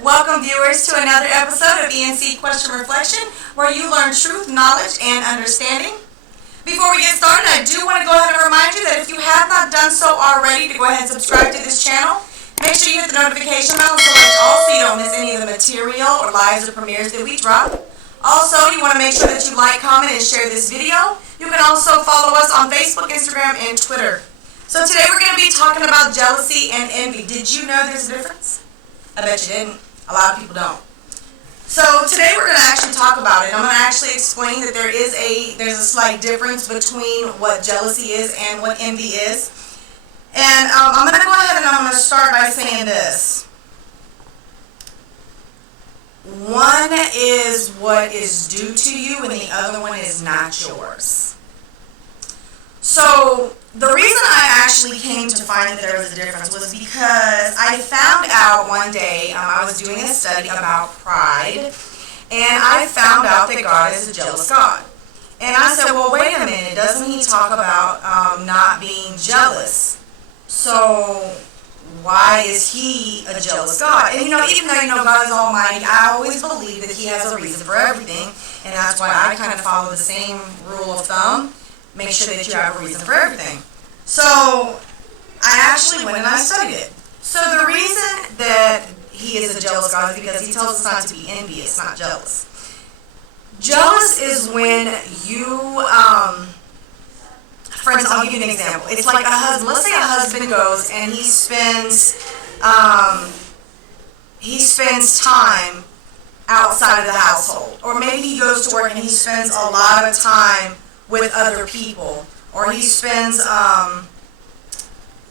Welcome viewers to another episode of E&C Question Reflection, where you learn truth, knowledge, and understanding. Before we get started, I do want to go ahead and remind you that if you have not done so already, to go ahead and subscribe to this channel. Make sure you hit the notification bell and select all so you don't miss any of the material or lives or premieres that we drop. Also, you want to make sure that you like, comment, and share this video. You can also follow us on Facebook, Instagram, and Twitter. So today we're going to be talking about jealousy and envy. Did you know there's a difference? I bet you didn't. A lot of people don't. So today we're going to actually talk about it. I'm going to actually explain that there's a slight difference between what jealousy is and what envy is. And I'm going to go ahead and I'm going to start by saying this. One is what is due to you and the other one is not yours. So the reason I actually came to find that there was a difference was because I found out one day, I was doing a study about pride, and I found out that God is a jealous God. And I said, well, wait a minute, doesn't he talk about not being jealous? So why is he a jealous God? And even though God is almighty, I always believe that he has a reason for everything, and that's why I kind of follow the same rule of thumb. Make sure that you have a reason for everything. So I actually went and I studied it. So the reason that he is a jealous God is because he tells us not to be envious, not jealous. Jealous is when you, friends, I'll give you an example. It's like a husband. Let's say a husband goes and he spends time outside of the household. Or maybe he goes to work and he spends a lot of time with other people, or he spends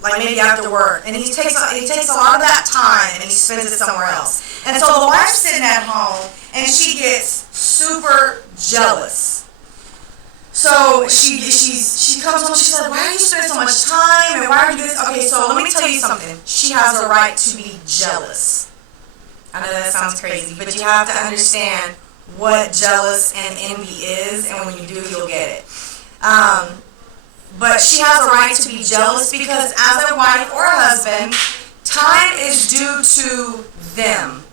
like maybe after work, and he takes a lot of that time and he spends it somewhere else. And so the wife's sitting at home and she gets super jealous. So she comes home, she's like, why are you spending so much time, and why are you doing this? Okay, so let me tell you something. She has a right to be jealous. I know that sounds crazy, but you have to understand what jealous and envy is, and when you do, you'll get it. But she has a right to be jealous because as a wife or a husband, time is due to them.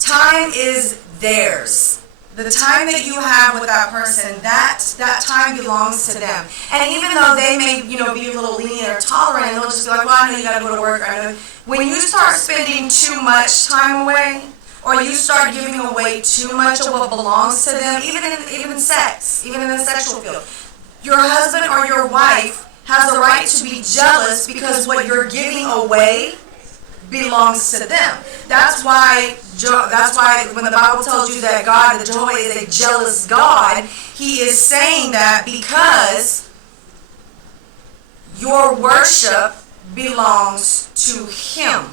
Time is theirs. The time that you have with that person, that time belongs to them. And even though they may, be a little lenient or tolerant, they'll just be like, well, I know you got to go to work. When you start spending too much time away, or you start giving away too much of what belongs to them, even in sex, even in the sexual field, your husband or your wife has a right to be jealous because what you're giving away belongs to them. That's why when the Bible tells you that God, the Jehovah, is a jealous God, he is saying that because your worship belongs to him,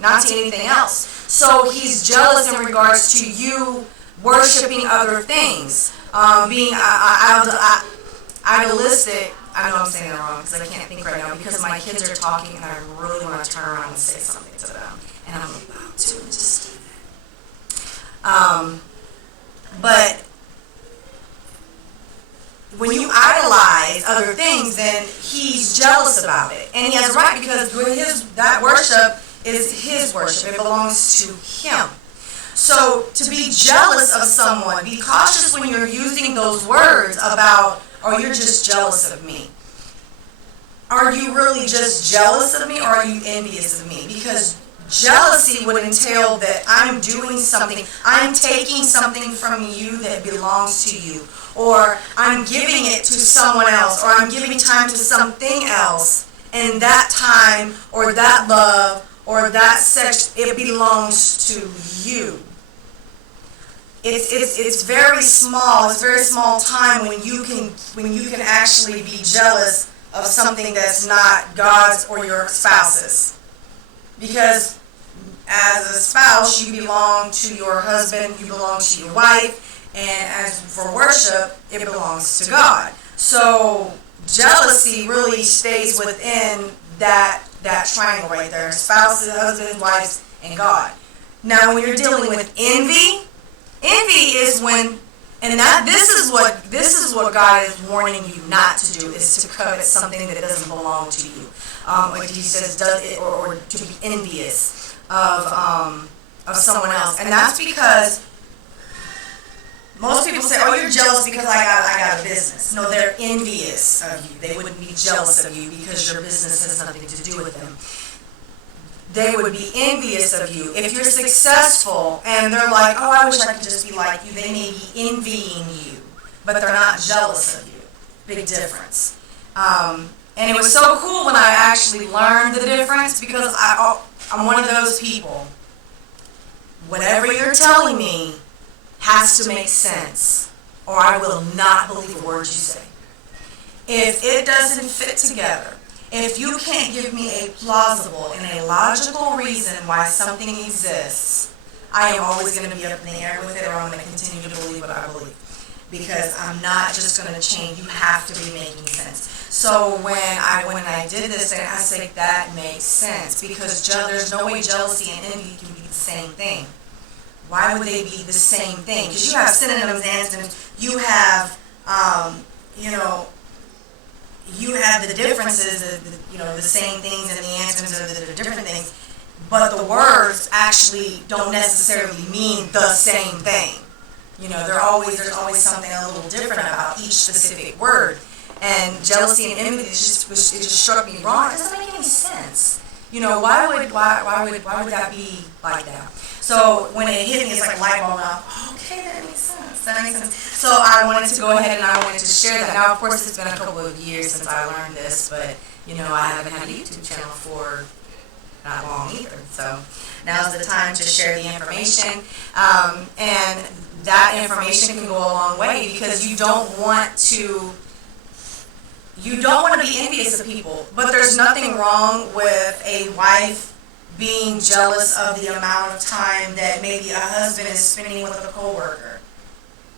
not to anything else. So he's jealous in regards to you worshiping other things, being idealistic. I know I'm saying it wrong because I can't think right now because my kids are talking and I really want to turn around and say something to them, and I'm about to just do that. But when you idolize other things, then he's jealous about it, and he has a right because that worship is his worship. It belongs to him. So to be jealous of someone, be cautious when you're using those words about, or you're just jealous of me. Are you really just jealous of me, or are you envious of me? Because jealousy would entail that I'm doing something, I'm taking something from you that belongs to you, or I'm giving it to someone else, or I'm giving time to something else, and that time, or that love, or that sex, it belongs to you. It's very small. It's very small time when you can actually be jealous of something that's not God's or your spouse's. Because as a spouse, you belong to your husband, you belong to your wife, and as for worship, it belongs to God. So jealousy really stays within that triangle right there: spouses, husbands, wives, and God. Now, when you're dealing with envy is when And this is what God is warning you not to do, is to covet something that doesn't belong to you. Like he says, or to be envious of someone else. And that's because most people say, oh, you're jealous because I got a business. No, they're envious of you. They wouldn't be jealous of you because your business has nothing to do with them. They would be envious of you. If you're successful and they're like, oh, I wish I could just be like you, they may be envying you, but they're not jealous of you. Big difference. And it was so cool when I actually learned the difference, because I'm one of those people. Whatever you're telling me has to make sense, or I will not believe a word you say. If it doesn't fit together, if you can't give me a plausible and a logical reason why something exists, I am always going to be up in the air with it, or I'm going to continue to believe what I believe. Because I'm not just going to change. You have to be making sense. So when I did this, and I say that makes sense, because there's no way jealousy and envy can be the same thing. Why would they be the same thing? Because you have synonyms, antonyms. You have, you have the differences, the same things, and the antonyms are the different things, but the words actually don't necessarily mean the same thing. There's always something a little different about each specific word. And jealousy and envy, it just struck me wrong. It doesn't make any sense. Why would that be like that? So when it hit me, it's like a light bulb. Okay, that makes sense. That makes sense. So I wanted to go ahead and I wanted to share that. Now, of course, it's been a couple of years since I learned this, but I haven't had a YouTube channel for not long either. So now's the time to share the information, and that information can go a long way, because you don't want to be envious of people. But there's nothing wrong with a wife being jealous of the amount of time that maybe a husband is spending with a coworker.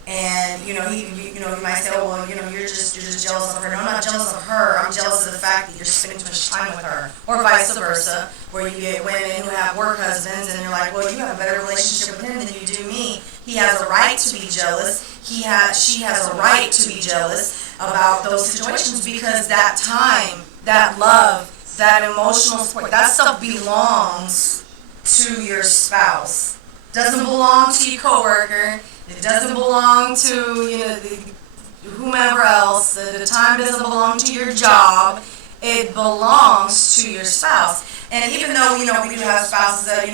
And you might say, oh, well, you're just jealous of her. No, I'm not jealous of her. I'm jealous of the fact that you're spending too much time with her, or vice versa, where you get women who have work husbands, and you're like, well, you have a better relationship with him than you do me. He has a right to be jealous. She has a right to be jealous about those situations, because that time, that love, that emotional support, that stuff belongs to your spouse. Doesn't belong to your coworker. It doesn't belong to whomever else. The time doesn't belong to your job. It belongs to your spouse. And even though we do have spouses that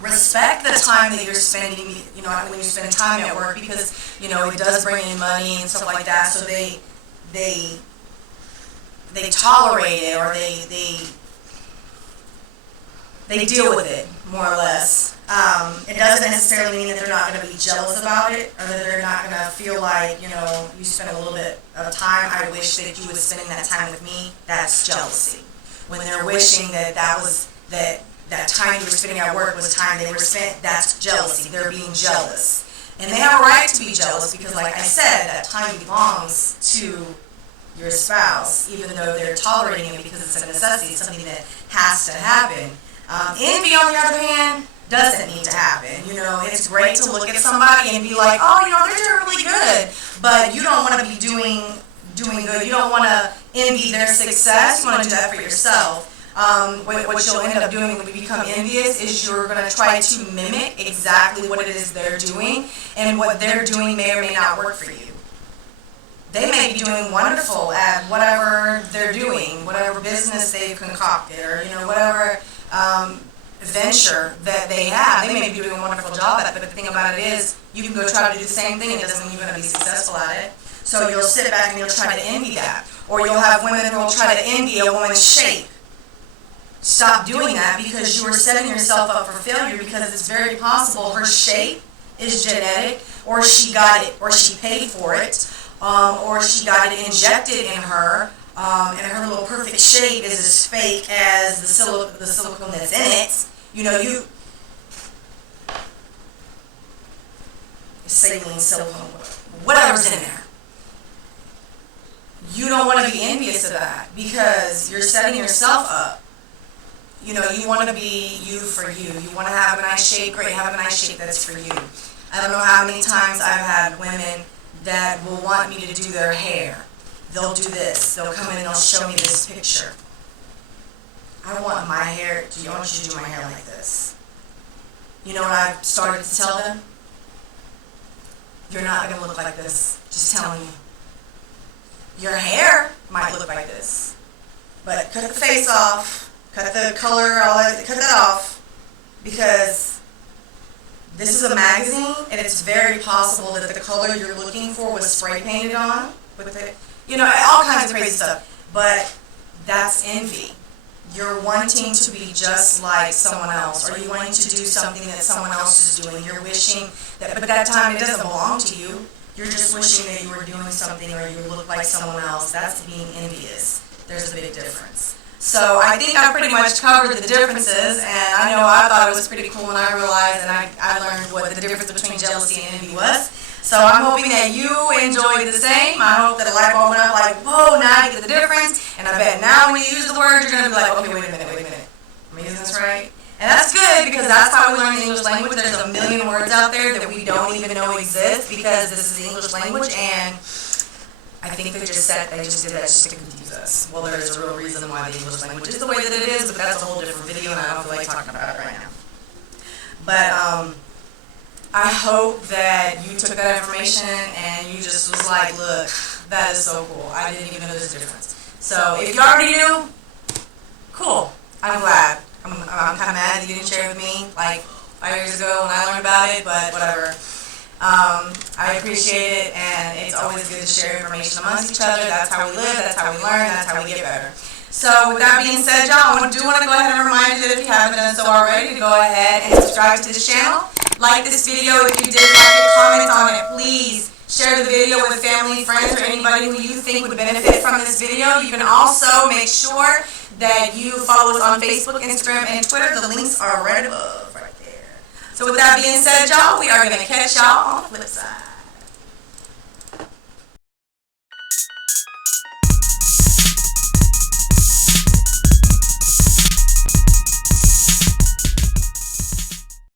respect the time that you're spending, when you spend time at work, because it does bring in money and stuff like that. So they tolerate it, or they deal with it, more or less. It doesn't necessarily mean that they're not going to be jealous about it, or that they're not going to feel like, you spend a little bit of time. I wish that you was spending that time with me. That's jealousy. When they're wishing that that time you were spending at work was time they were spent, that's jealousy. They're being jealous. And they have a right to be jealous, because, like I said, that time belongs to your spouse, even though they're tolerating it because it's a necessity, something that has to happen. Envy, on the other hand, doesn't need to happen. It's great to look at somebody and be like, oh, they're doing really good, but you don't want to be doing good. You don't want to envy their success. You want to do that for yourself. What you'll end up doing when you become envious is you're going to try to mimic exactly what it is they're doing, and what they're doing may or may not work for you. They may be doing wonderful at whatever they're doing, whatever business they've concocted, or whatever venture that they have. They may be doing a wonderful job at it, but the thing about it is, you can go try to do the same thing, and it doesn't mean you're going to be successful at it. So you'll sit back and you'll try to envy that. Or you'll have women who will try to envy a woman's shape. Stop doing that, because you are setting yourself up for failure, because it's very possible her shape is genetic, or she got it, or she paid for it, or she got it injected in her, and her little perfect shape is as fake as the silicone that's in it. Saline, silicone, whatever's in there. You don't want to be envious of that, because you're setting yourself up. You want to be you for you. You want to have a nice shape, great, have a nice shape that's for you. I don't know how many times I've had women that will want me to do their hair. They'll do this. They'll come in and they'll show me this picture. I want my hair, I want you to do my hair like this. You know what I've started to tell them? You're not going to look like this. Just telling you. Your hair might look like this. But cut the face off. Cut the color, all that, cut that off. Because this is a magazine, and it's very possible that the color you're looking for was spray painted on. With it, you know, all kinds of crazy stuff. But that's envy. You're wanting to be just like someone else, or you're wanting to do something that someone else is doing. You're wishing that, but that time it doesn't belong to you. You're just wishing that you were doing something or you look like someone else. That's being envious. There's a big difference. So I think I pretty much covered the differences, and I know I thought it was pretty cool when I realized and I learned what the difference between jealousy and envy was. So I'm hoping that you enjoyed the same. I hope that a light bulb went up like, whoa, now I get the difference. And I bet now when you use the word, you're going to be like, okay, wait a minute. Am I using this right? And that's good, because that's how we learn the English language. There's a million words out there that we don't even know exist because this is the English language. And I think they just did that just to confuse us. Well, there's a real reason why the English language is the way that it is, but that's a whole different video, and I don't feel like talking about it right now. But I hope that you took that information and you just was like, look, that is so cool. I didn't even know this difference. So if you already knew, cool. I'm glad. I'm kind of mad that you didn't share it with me like 5 years ago when I learned about it, but whatever. I appreciate it, and it's always good to share information amongst each other. That's how we live, that's how we learn, that's how we get better. So with that being said, y'all, I do want to go ahead and remind you that if you haven't done so already, to go ahead and subscribe to this channel. Like this video if you did, like it, comment on it. Please share the video with family, friends, or anybody who you think would benefit from this video. You can also make sure that you follow us on Facebook, Instagram, and Twitter. The links are right above, right there. So with that being said, y'all, we are going to catch y'all on the flip side.